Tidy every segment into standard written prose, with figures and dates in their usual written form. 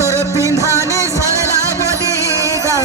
তোর পিন্ধানে সরলা বলি গা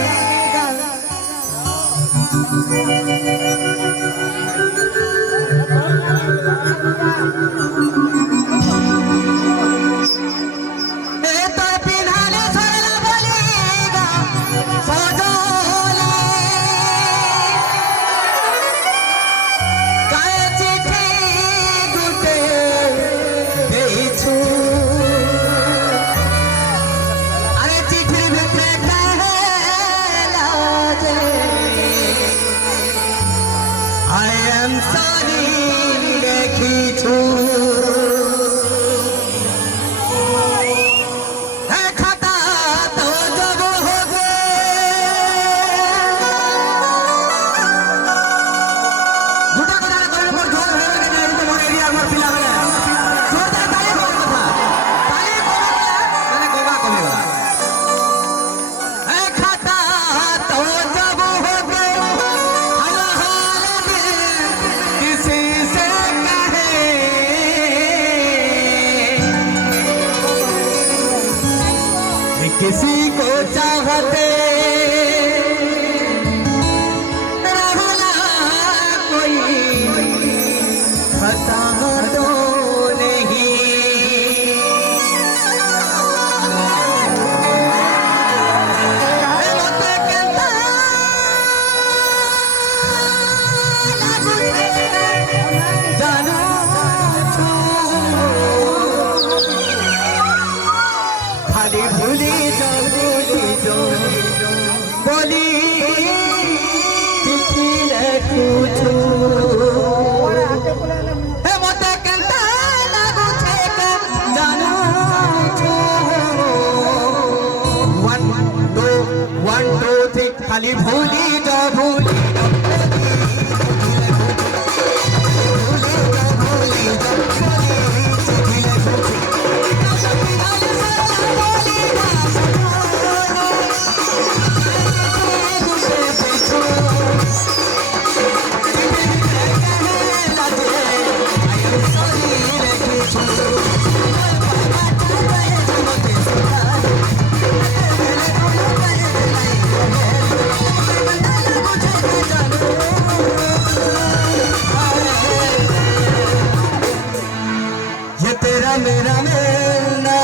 किसी को चाहते रहना कोई खता तो नहीं जानो खाली भूली बोली चिट्ठी लिखुछु हे मते केनता लागु छे के जानु छु 1 2 3 खाली भूली जा भूली मेरा मिलना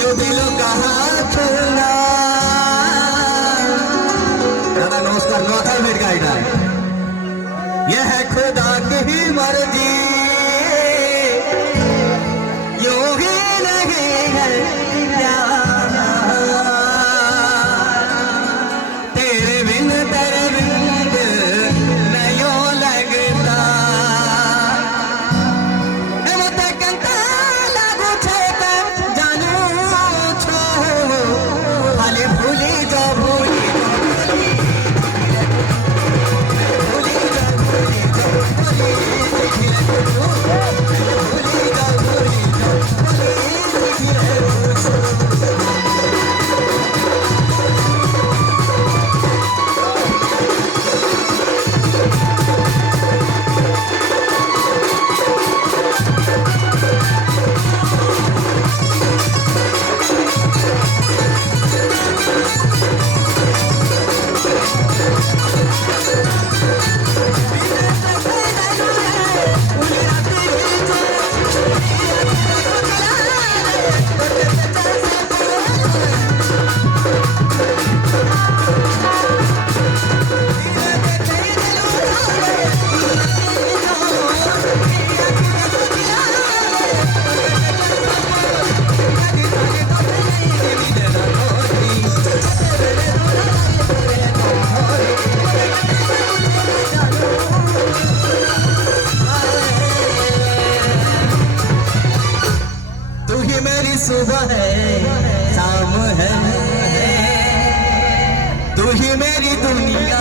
यो दिलों का हाथ छूना दादा नमस्कार नौथा मेरे गाइड यह है खुदा की ही मर्जी यो ही नहीं है तेरे बिन नहीं लगता सुबह है शाम है तू ही मेरी दुनिया